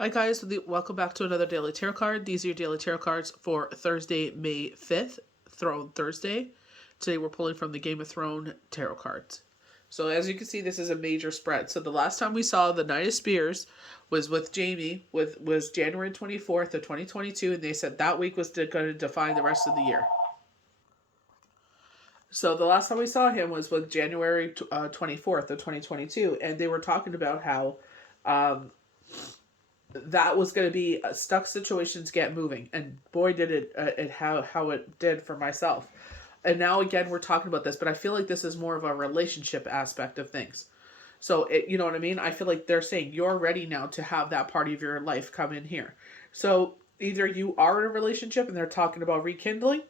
Hi guys, welcome back to another Daily Tarot card. These are your Daily Tarot cards for Thursday, May 5th, Throne Thursday. Today we're pulling from the Game of Thrones Tarot cards. So as you can see, this is a major spread. So the last time we saw the Knight of Spears was with Jamie, was January 24th of 2022, and they said that week was going to define the rest of the year. So the last time we saw him was with January 24th of 2022, and they were talking about how that was going to be stuck situations get moving, and boy did it how it did for myself. And now again we're talking about this, but I feel like this is more of a relationship aspect of things. So you know what I mean? I feel like they're saying you're ready now to have that part of your life come in here. So either you are in a relationship and they're talking about rekindling,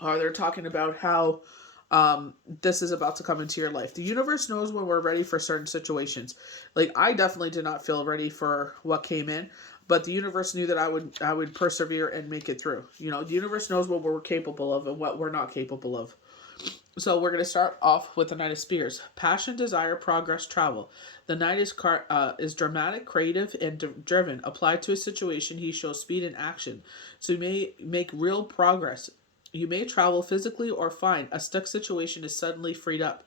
or they're talking about how this is about to come into your life. The universe knows when we're ready for certain situations. Like, I definitely did not feel ready for what came in, but the universe knew that I would persevere and make it through. You know, the universe knows what we're capable of and what we're not capable of. So we're going to start off with the Knight of Spears. Passion, desire, progress, travel. The Knight is dramatic, creative, and driven. Applied to a situation, he shows speed and action. So you may make real progress. You may travel physically or find a stuck situation is suddenly freed up.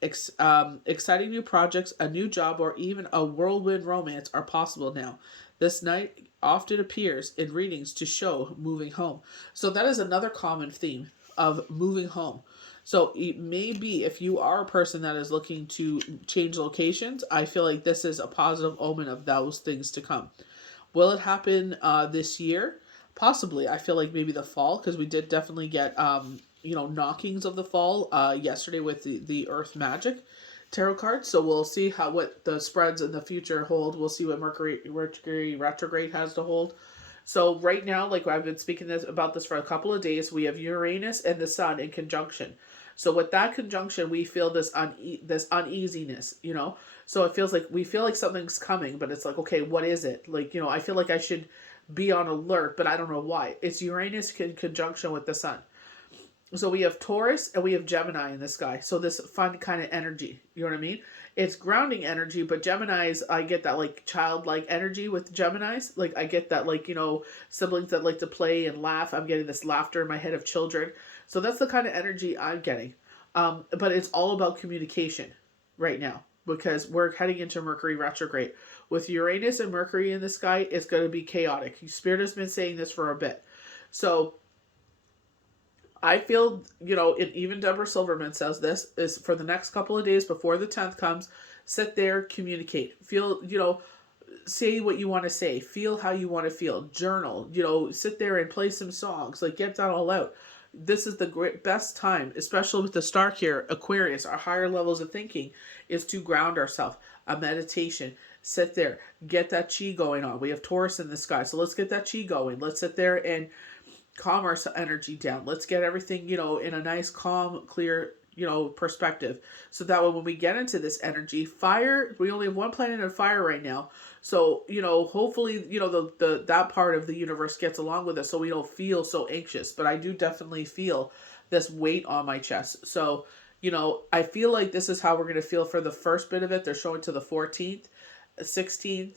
Exciting new projects, a new job, or even a whirlwind romance are possible now. This night often appears in readings to show moving home. So that is another common theme of moving home. So it may be, if you are a person that is looking to change locations, I feel like this is a positive omen of those things to come. Will it happen this year? Possibly. I feel like maybe the fall, because we did definitely get knockings of the fall yesterday with the Earth Magic tarot cards. So we'll see what the spreads in the future hold. We'll see what Mercury retrograde has to hold. So right now, like I've been speaking about this for a couple of days, we have Uranus and the Sun in conjunction. So with that conjunction, we feel this uneasiness, you know. So it feels like we feel like something's coming, but it's like, okay, what is it? Like, you know, I feel like I should be on alert, but I don't know why. It's Uranus in conjunction with the Sun. So we have Taurus and we have Gemini in the sky. So this fun kind of energy, you know what I mean? It's grounding energy, but Geminis, I get that like childlike energy with Geminis. Like I get that, like, you know, siblings that like to play and laugh. I'm getting this laughter in my head of children. So that's the kind of energy I'm getting. But it's all about communication right now, because we're heading into Mercury retrograde. With Uranus and Mercury in the sky, it's going to be chaotic. Spirit has been saying this for a bit. So I feel, you know, even Deborah Silverman says this, is for the next couple of days before the 10th comes, sit there, communicate. Feel, you know, say what you want to say. Feel how you want to feel. Journal, you know, sit there and play some songs. Like, get that all out. This is the best time, especially with the star here, Aquarius, our higher levels of thinking, is to ground ourselves. A meditation. Sit there. Get that chi going on. We have Taurus in the sky, so let's get that chi going. Let's sit there and calm our energy down. Let's get everything, you know, in a nice, calm, clear, you know, perspective. So that way when we get into this energy, fire, we only have one planet in fire right now. So, you know, hopefully, you know, the that part of the universe gets along with us so we don't feel so anxious. But I do definitely feel this weight on my chest. So, you know, I feel like this is how we're going to feel for the first bit of it. They're showing to the 14th, 16th,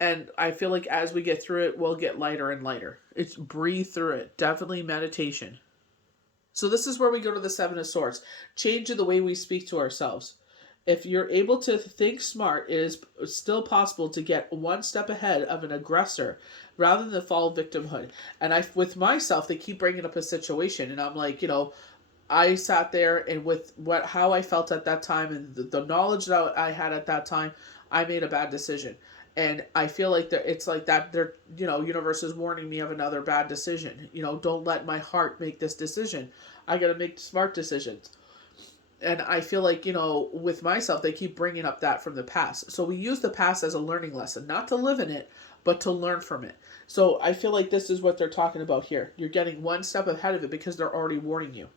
and I feel like as we get through it, we'll get lighter and lighter. It's breathe through it. Definitely meditation. So this is where we go to the Seven of Swords. Change in the way we speak to ourselves. If you're able to think smart, it is still possible to get one step ahead of an aggressor rather than fall victimhood. And with myself, they keep bringing up a situation, and I'm like, you know, I sat there, and with how I felt at that time and the knowledge that I had at that time, I made a bad decision. And I feel like it's like that they're, you know, universe is warning me of another bad decision. You know, don't let my heart make this decision. I got to make smart decisions. And I feel like, you know, with myself, they keep bringing up that from the past. So we use the past as a learning lesson, not to live in it, but to learn from it. So I feel like this is what they're talking about here. You're getting one step ahead of it because they're already warning you.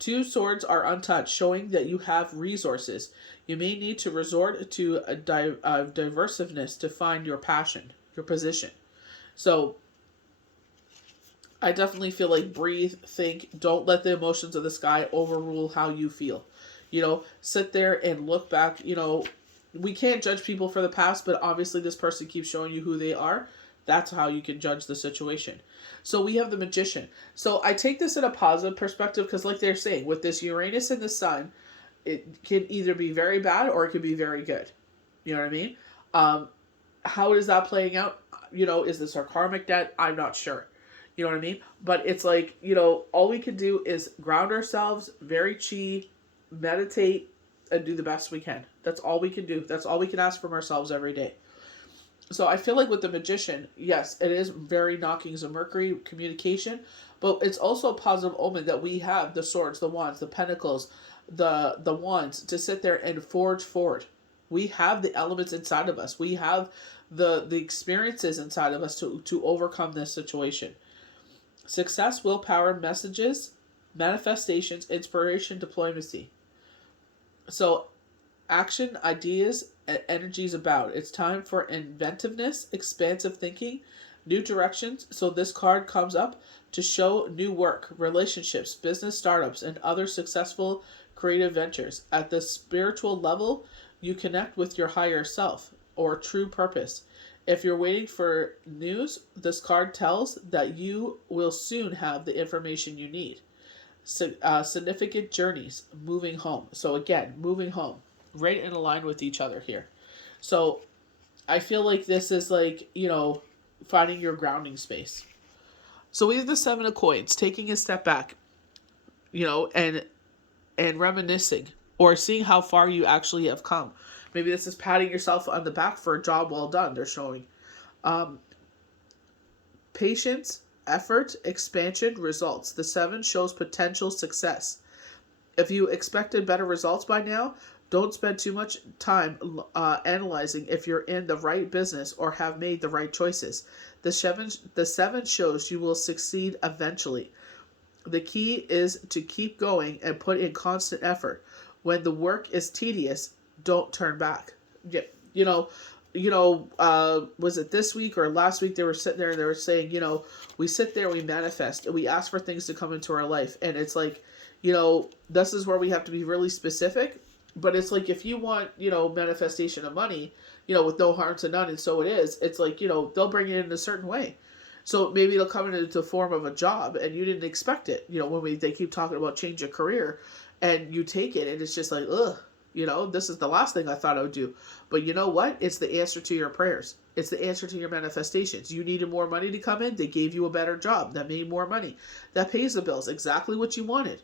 Two swords are untouched, showing that you have resources. You may need to resort to a diversiveness to find your passion, your position. So I definitely feel like breathe, think, don't let the emotions of the sky overrule how you feel. You know, sit there and look back, you know, we can't judge people for the past, but obviously this person keeps showing you who they are. That's how you can judge the situation. So we have the Magician. So I take this in a positive perspective because, like they're saying, with this Uranus and the Sun, it can either be very bad or it can be very good. You know what I mean? How is that playing out? Is this our karmic debt? I'm not sure. You know what I mean? But it's like, all we can do is ground ourselves, very chi, meditate, and do the best we can. That's all we can do. That's all we can ask from ourselves every day. So I feel like with the Magician, yes, it is very knockings of Mercury, communication, but it's also a positive omen that we have the swords, the wands, the pentacles, the wands to sit there and forge forward. We have the elements inside of us. We have the experiences inside of us to overcome this situation. Success, willpower, messages, manifestations, inspiration, diplomacy. So action, ideas, and energies about. It's time for inventiveness, expansive thinking, new directions. So this card comes up to show new work, relationships, business startups, and other successful creative ventures. At the spiritual level, you connect with your higher self or true purpose. If you're waiting for news, this card tells that you will soon have the information you need. Significant journeys, moving home. So again, moving home, right in line with each other here. So I feel like this is like, finding your grounding space. So we have the Seven of Coins, taking a step back, and reminiscing or seeing how far you actually have come. Maybe this is patting yourself on the back for a job well done, they're showing. Patience, effort, expansion, results. The 7 shows potential success. If you expected better results by now, don't spend too much time analyzing if you're in the right business or have made the right choices. The 7 shows you will succeed eventually. The key is to keep going and put in constant effort. When the work is tedious, don't turn back. Was it this week or last week? They were sitting there and they were saying, we sit there, we manifest, and we ask for things to come into our life. And it's like, this is where we have to be really specific. But it's like, if you want, manifestation of money, with no harm to none, and so it is, it's like, they'll bring it in a certain way. So maybe it'll come into the form of a job and you didn't expect it. When they keep talking about change of career and you take it and it's just like, ugh, this is the last thing I thought I would do. But you know what? It's the answer to your prayers. It's the answer to your manifestations. You needed more money to come in. They gave you a better job. That made more money. That pays the bills. Exactly what you wanted.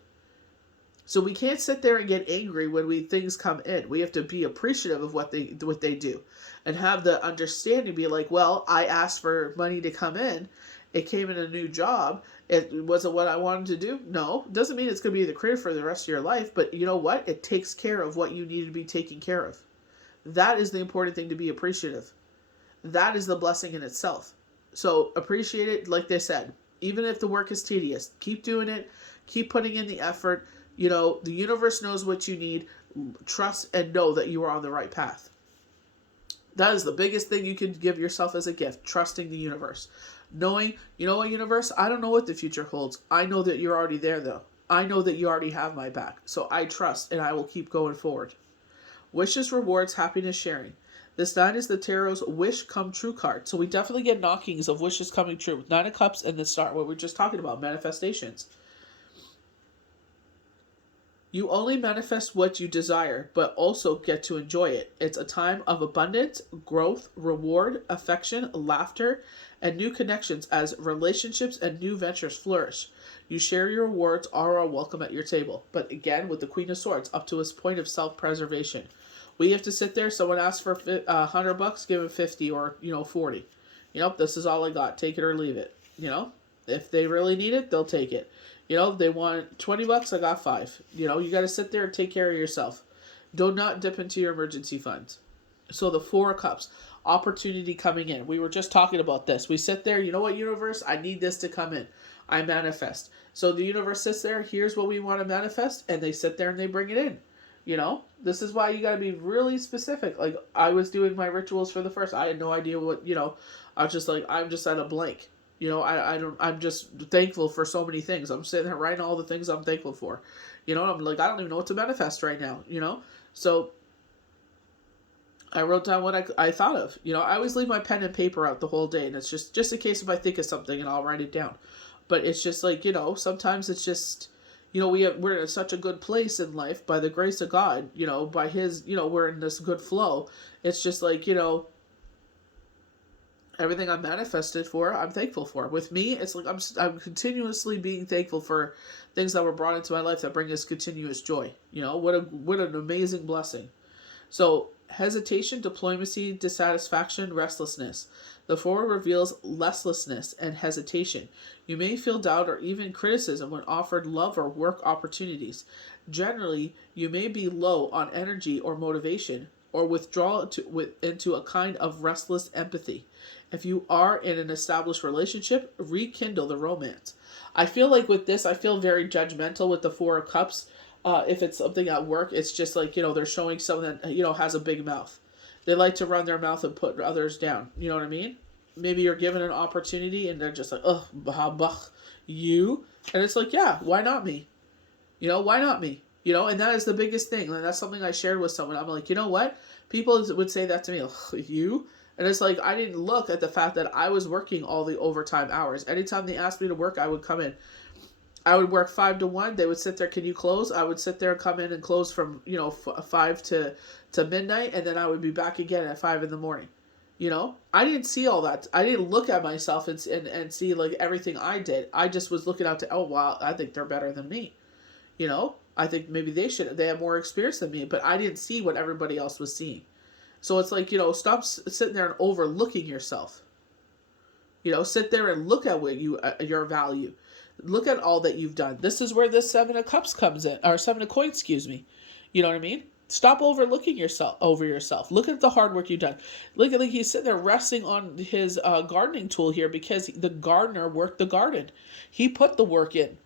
So we can't sit there and get angry when things come in. We have to be appreciative of what they do and have the understanding, be like, well, I asked for money to come in. It came in a new job. It wasn't what I wanted to do. No, doesn't mean it's going to be the career for the rest of your life. But you know what? It takes care of what you need to be taken care of. That is the important thing, to be appreciative. That is the blessing in itself. So appreciate it. Like they said, even if the work is tedious, keep doing it. Keep putting in the effort. The universe knows what you need. Trust and know that you are on the right path. That is the biggest thing you can give yourself as a gift, trusting the universe. Knowing, what, universe, I don't know what the future holds. I know that you're already there, though. I know that you already have my back. So I trust, and I will keep going forward. Wishes, rewards, happiness, sharing. This 9 is the Tarot's wish come true card. So we definitely get knockings of wishes coming true. 9 of Cups and the Star, what we're just talking about, manifestations. You only manifest what you desire, but also get to enjoy it. It's a time of abundance, growth, reward, affection, laughter, and new connections as relationships and new ventures flourish. You share your rewards, all are welcome at your table. But again, with the Queen of Swords, up to a point of self-preservation. We have to sit there, someone asks for $100, give them 50 or, 40. This is all I got. Take it or leave it. If they really need it, they'll take it. They want $20, I got 5. You got to sit there and take care of yourself. Do not dip into your emergency funds. So the 4 of Cups, opportunity coming in. We were just talking about this. We sit there, you know what, universe? I need this to come in. I manifest. So the universe sits there, here's what we want to manifest, and they sit there and they bring it in. This is why you got to be really specific. Like, I was doing my rituals for the first. I had no idea what, I was just like, I'm just at a blank. I'm just thankful for so many things. I'm sitting there writing all the things I'm thankful for. I'm like, I don't even know what to manifest right now, So I wrote down what I thought of. I always leave my pen and paper out the whole day, and it's just in case if I think of something, and I'll write it down. But it's just like, sometimes it's just, we're in such a good place in life by the grace of God, by His, we're in this good flow. It's just like, everything I'm manifested for, I'm thankful for. With me, it's like I'm continuously being thankful for things that were brought into my life that bring us continuous joy. What an amazing blessing. So, hesitation, diplomacy, dissatisfaction, restlessness. The four reveals restlessness and hesitation. You may feel doubt or even criticism when offered love or work opportunities. Generally, you may be low on energy or motivation, or withdraw into a kind of restless empathy. If you are in an established relationship, rekindle the romance. I feel like with this, I feel very judgmental with the Four of Cups. If it's something at work, it's just like, they're showing someone that, has a big mouth. They like to run their mouth and put others down. You know what I mean? Maybe you're given an opportunity and they're just like, ugh, bah, bah, you. And it's like, yeah, why not me? Why not me? And that is the biggest thing. And that's something I shared with someone. I'm like, you know what? People would say that to me, you? And it's like, I didn't look at the fact that I was working all the overtime hours. Anytime they asked me to work, I would come in. I would work 5 to 1. They would sit there, can you close? I would sit there and come in and close from, 5 to midnight. And then I would be back again at 5 in the morning. I didn't see all that. I didn't look at myself and see like everything I did. I just was looking out to, oh, wow, I think they're better than me. I think maybe they have more experience than me, but I didn't see what everybody else was seeing. So it's like, stop sitting there and overlooking yourself. Sit there and look at what your value. Look at all that you've done. This is where this 7 of Cups comes in, or 7 of Coins, excuse me. You know what I mean? Stop overlooking yourself. Look at the hard work you've done. Look at, like, he's sitting there resting on his gardening tool here because the gardener worked the garden. He put the work in.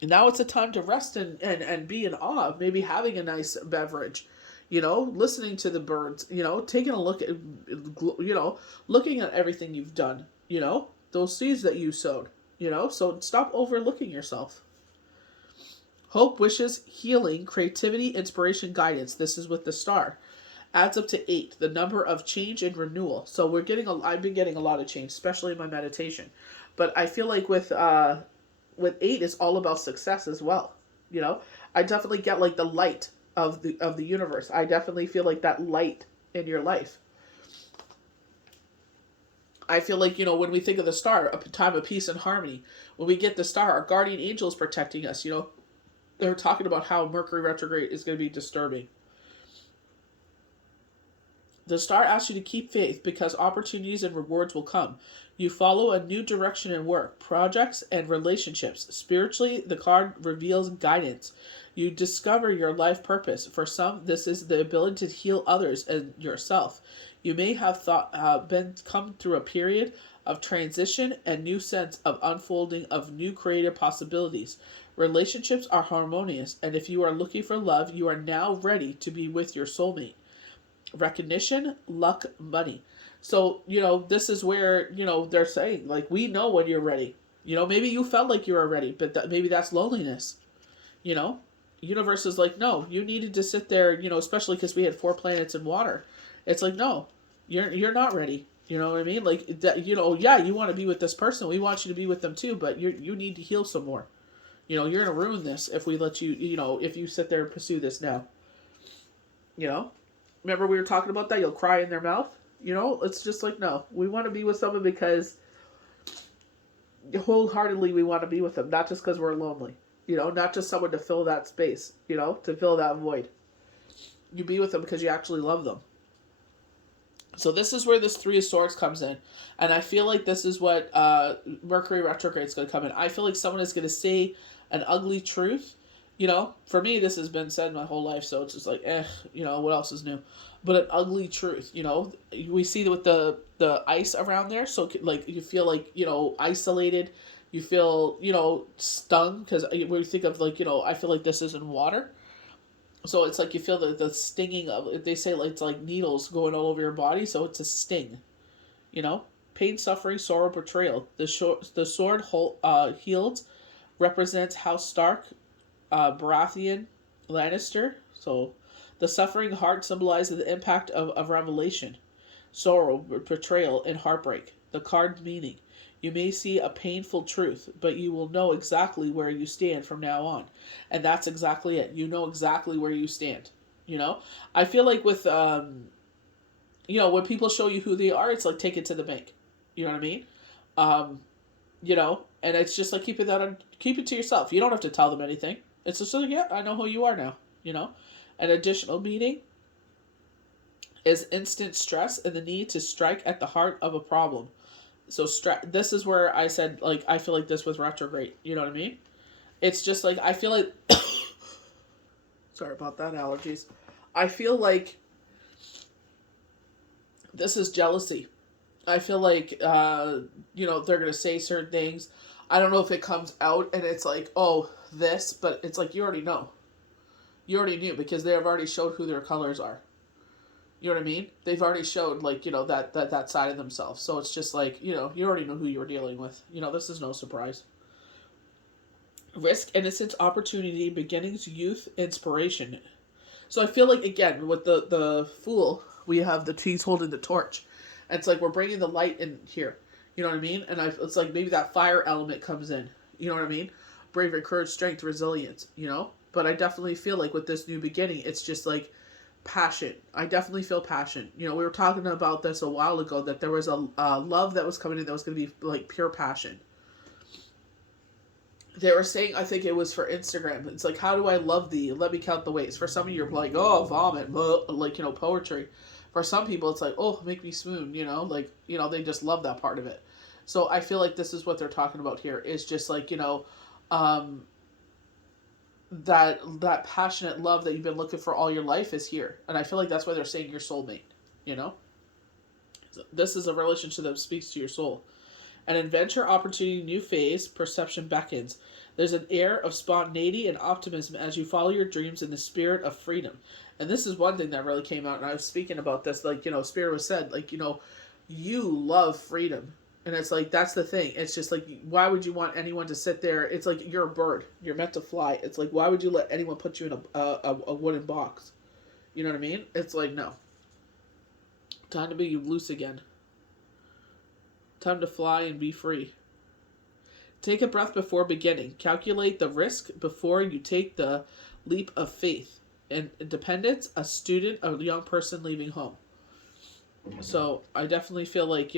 And now it's a time to rest and be in awe of maybe having a nice beverage. Listening to the birds, taking a look at, looking at everything you've done, those seeds that you sowed, so stop overlooking yourself. Hope, wishes, healing, creativity, inspiration, guidance. This is with the star. Adds up to 8, the number of change and renewal. So I've been getting a lot of change, especially in my meditation. But I feel like with 8, it's all about success as well. I definitely get like the light of the universe. I definitely feel like that light in your life. I feel like, when we think of the star, a time of peace and harmony, when we get the star, our guardian angel is protecting us. They're talking about how Mercury retrograde is going to be disturbing. The star asks you to keep faith because opportunities and rewards will come. You follow a new direction in work, projects, and relationships. Spiritually, the card reveals guidance. You discover your life purpose. For some, this is the ability to heal others and yourself. You may have come through a period of transition and new sense of unfolding of new creative possibilities. Relationships are harmonious, and if you are looking for love, you are now ready to be with your soulmate. Recognition, luck, money. So, this is where, they're saying, like, we know when you're ready. Maybe you felt like you were ready, but maybe that's loneliness. Universe is like, no, you needed to sit there, especially because we had 4 planets in water. It's like, no, you're not ready. You know what I mean? Like, that, yeah, you want to be with this person. We want you to be with them too, but you need to heal some more. You're going to ruin this if we let you, if you sit there and pursue this now. Remember we were talking about that? You'll cry in their mouth. It's just like, no. We want to be with someone because wholeheartedly we want to be with them. Not just because we're lonely. Not just someone to fill that space. To fill that void. You be with them because you actually love them. So this is where this 3 of Swords comes in. And I feel like this is what Mercury retrograde is going to come in. I feel like someone is going to say an ugly truth. For me, this has been said my whole life, so it's just like, what else is new? But an ugly truth, we see with the ice around there, so like you feel like, isolated, you feel, stung, because when you think of like, I feel like this is in water. So it's like you feel the stinging of, they say like it's like needles going all over your body, so it's a sting, Pain, suffering, sorrow, betrayal. The sword healed represents House Stark, Baratheon, Lannister. So The suffering heart symbolizes the impact of revelation, sorrow, betrayal, and heartbreak. The card's meaning. You may see a painful truth, but you will know exactly where you stand from now on. And that's exactly it. You know exactly where you stand. You know? I feel like with, when people show you who they are, it's like take it to the bank. You know what I mean? Um, and it's just like keep it to yourself. You don't have to tell them anything. It's just like, yeah, I know who you are now. An additional meaning is instant stress and the need to strike at the heart of a problem. So this is where I said, like, I feel like this was retrograde. You know what I mean? It's just like, I feel like, sorry about that, allergies. I feel like this is jealousy. I feel like, they're going to say certain things. I don't know if it comes out and it's like, oh, this, but it's like, you already know. You already knew because they have already showed who their colors are. You know what I mean? They've already showed, like, that side of themselves. So it's just like, you already know who you were dealing with. This is no surprise. Risk, innocence, opportunity, beginnings, youth, inspiration. So I feel like, again, with the Fool, we have the he's holding the torch. And it's like we're bringing the light in here. You know what I mean? And it's like maybe that fire element comes in. You know what I mean? Bravery, courage, strength, resilience, But I definitely feel like with this new beginning, it's just like passion. I definitely feel passion. We were talking about this a while ago, that there was a love that was coming in that was going to be like pure passion. They were saying, I think it was for Instagram, it's like, how do I love thee? Let me count the ways. For some of you, you're like, oh, vomit, like, poetry. For some people, it's like, oh, make me swoon, they just love that part of it. So I feel like this is what they're talking about here, is just like, that passionate love that you've been looking for all your life is here. And I feel like that's why they're saying your soulmate, So this is a relationship that speaks to your soul. An adventure, opportunity, new phase, perception beckons. There's an air of spontaneity and optimism as you follow your dreams in the spirit of freedom. And this is one thing that really came out, and I was speaking about this, like, Spirit was said, like, you love freedom. And it's like, that's the thing. It's just like, why would you want anyone to sit there? It's like, you're a bird. You're meant to fly. It's like, why would you let anyone put you in a wooden box? You know what I mean? It's like, no. Time to be loose again. Time to fly and be free. Take a breath before beginning. Calculate the risk before you take the leap of faith. And independence, a student, a young person leaving home. So I definitely feel like,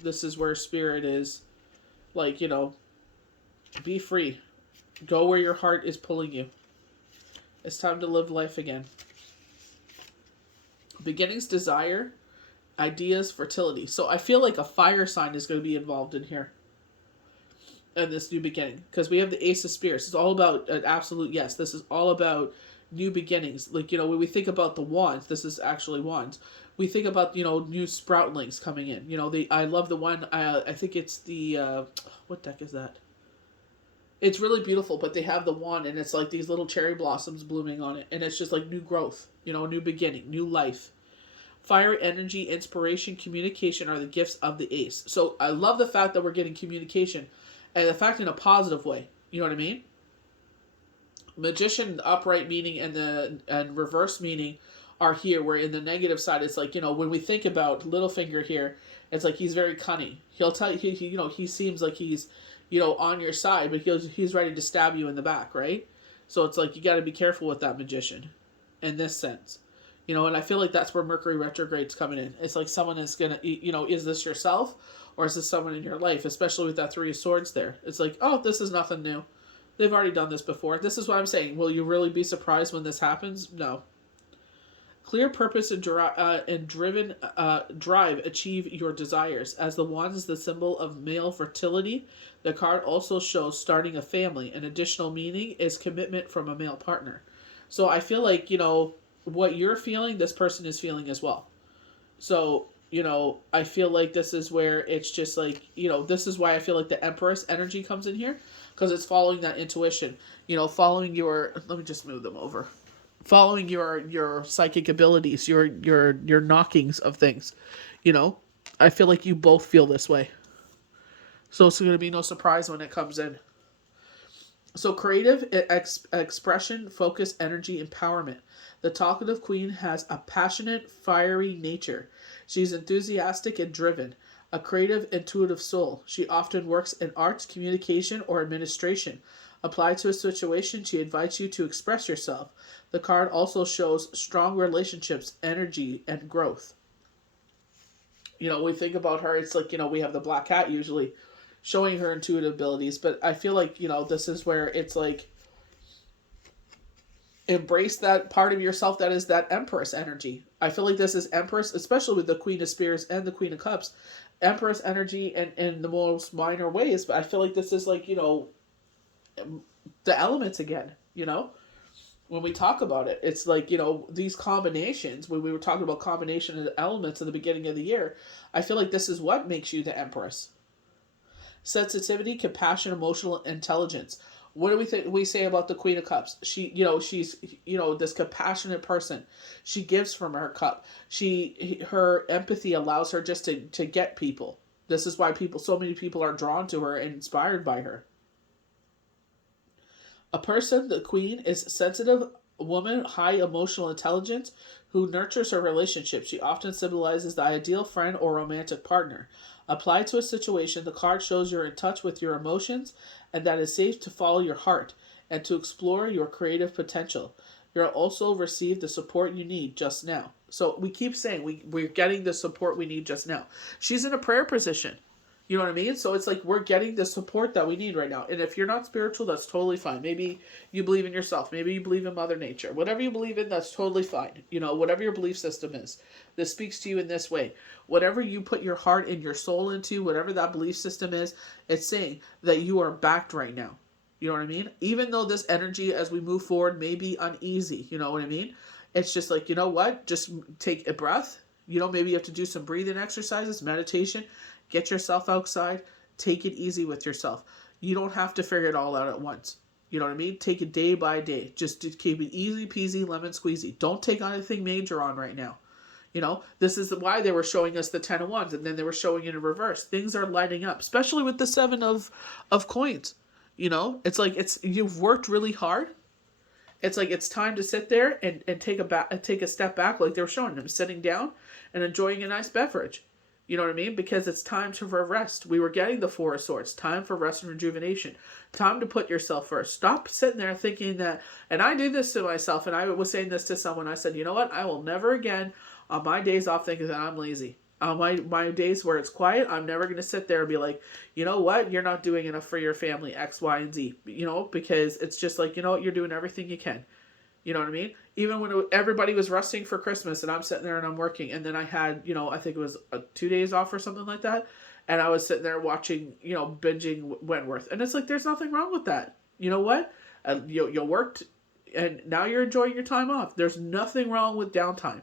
this is where Spirit is, like, be free. Go where your heart is pulling you. It's time to live life again. Beginnings, desire, ideas, fertility. So I feel like a fire sign is going to be involved in here. In this new beginning. Because we have the Ace of Spears. It's all about an absolute yes. This is all about new beginnings. Like, when we think about the wands, this is actually wands. We think about, new sproutlings coming in. I love the one, I think it's the, what deck is that? It's really beautiful, but they have the wand, and it's like these little cherry blossoms blooming on it. And it's just like new growth, new beginning, new life. Fire, energy, inspiration, communication are the gifts of the Ace. So I love the fact that we're getting communication, and the fact in a positive way. You know what I mean? Magician, upright meaning, and reverse meaning are here, where in the negative side, it's like, when we think about Littlefinger here, it's like he's very cunning. He'll tell you, he seems like he's, on your side, but he's ready to stab you in the back, right? So it's like, you got to be careful with that magician in this sense. And I feel like that's where Mercury retrograde's coming in. It's like someone is going to, is this yourself or is this someone in your life? Especially with that Three of Swords there. It's like, oh, this is nothing new. They've already done this before. This is what I'm saying. Will you really be surprised when this happens? No. Clear purpose and driven drive achieve your desires. As the wand is the symbol of male fertility, the card also shows starting a family. An additional meaning is commitment from a male partner. So I feel like, what you're feeling, this person is feeling as well. So, I feel like this is where it's just like, this is why I feel like the Empress energy comes in here. Because it's following that intuition. Following your... Let me just move them over. Following your psychic abilities, your knockings of things. I feel like you both feel this way. So it's going to be no surprise when it comes in. So creative expression, focus, energy, empowerment. The talkative queen has a passionate, fiery nature. She's enthusiastic and driven, a creative, intuitive soul. She often works in arts, communication, or administration. Applied to a situation, she invites you to express yourself. The card also shows strong relationships, energy, and growth. We think about her, it's like, we have the black cat usually showing her intuitive abilities, but I feel like, this is where it's like, embrace that part of yourself that is that Empress energy. I feel like this is Empress, especially with the Queen of Spears and the Queen of Cups, Empress energy and in the most minor ways, but I feel like this is like, the elements again, when we talk about it, it's like, these combinations, when we were talking about combination of the elements at the beginning of the year, I feel like this is what makes you the Empress. Sensitivity, compassion, emotional intelligence. What do we say about the Queen of Cups? She's this compassionate person. She gives from her cup. Her empathy allows her just to get people. This is why so many people are drawn to her and inspired by her. A person, the Queen, is sensitive woman, high emotional intelligence, who nurtures her relationship. She often symbolizes the ideal friend or romantic partner. Applied to a situation, the card shows you're in touch with your emotions and that it's safe to follow your heart and to explore your creative potential. You'll also receive the support you need just now. So we keep saying we're getting the support we need just now. She's in a prayer position. You know what I mean? So it's like we're getting the support that we need right now. And if you're not spiritual, that's totally fine. Maybe you believe in yourself. Maybe you believe in Mother Nature. Whatever you believe in, that's totally fine. Whatever your belief system is, this speaks to you in this way. Whatever you put your heart and your soul into, whatever that belief system is, it's saying that you are backed right now. You know what I mean? Even though this energy as we move forward may be uneasy, you know what I mean? It's just like, you know what? Just take a breath. Maybe you have to do some breathing exercises, meditation. Get yourself outside. Take it easy with yourself. You don't have to figure it all out at once. You know what I mean? Take it day by day. Just to keep it easy peasy, lemon squeezy. Don't take anything major on right now. This is why they were showing us the 10 of Wands, and then they were showing it in reverse. Things are lighting up, especially with the 7 of coins. It's like you've worked really hard. It's like it's time to sit there and take a step back, like they were showing them, sitting down and enjoying a nice beverage. You know what I mean? Because it's time for rest. We were getting the 4 of Swords. Time for rest and rejuvenation. Time to put yourself first. Stop sitting there thinking that, and I do this to myself, and I was saying this to someone. I said, you know what? I will never again, on my days off, think that I'm lazy. On my days where it's quiet, I'm never going to sit there and be like, you know what? You're not doing enough for your family, X, Y, and Z. Because it's just like, you're doing everything you can. You know what I mean? Even when everybody was resting for Christmas and I'm sitting there and I'm working, and then I had, I think it was 2 days off or something like that. And I was sitting there watching, binging Wentworth. And it's like, there's nothing wrong with that. You know what? You worked and now you're enjoying your time off. There's nothing wrong with downtime.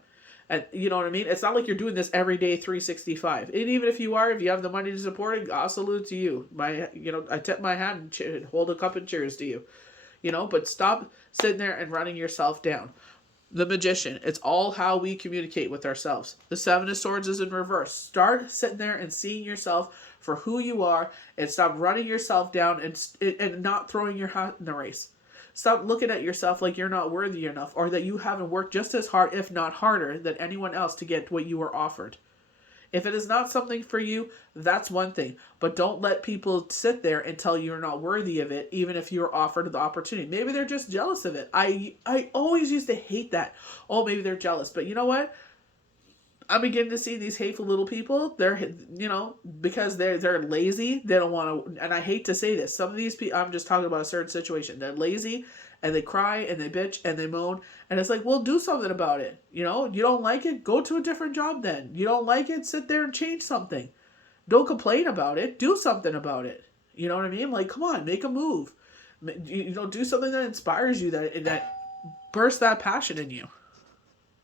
And you know what I mean? It's not like you're doing this every day, 365. And even if you are, if you have the money to support it, I'll salute to you. I tip my hat and hold a cup and cheers to you. But stop sitting there and running yourself down. The Magician. It's all how we communicate with ourselves. The 7 of Swords is in reverse. Start sitting there and seeing yourself for who you are and stop running yourself down and not throwing your hat in the race. Stop looking at yourself like you're not worthy enough or that you haven't worked just as hard, if not harder, than anyone else to get what you were offered. If it is not something for you, that's one thing. But don't let people sit there and tell you you're not worthy of it, even if you're offered the opportunity. Maybe they're just jealous of it. I always used to hate that. Oh, maybe they're jealous. But you know what? I'm beginning to see these hateful little people. They're, because they're lazy. They don't want to, and I hate to say this. Some of these people, I'm just talking about a certain situation. They're lazy and they cry and they bitch and they moan. And it's like, well, do something about it. You don't like it? Go to a different job then. You don't like it? Sit there and change something. Don't complain about it. Do something about it. You know what I mean? Like, come on, make a move. Do something that inspires you, that bursts that passion in you.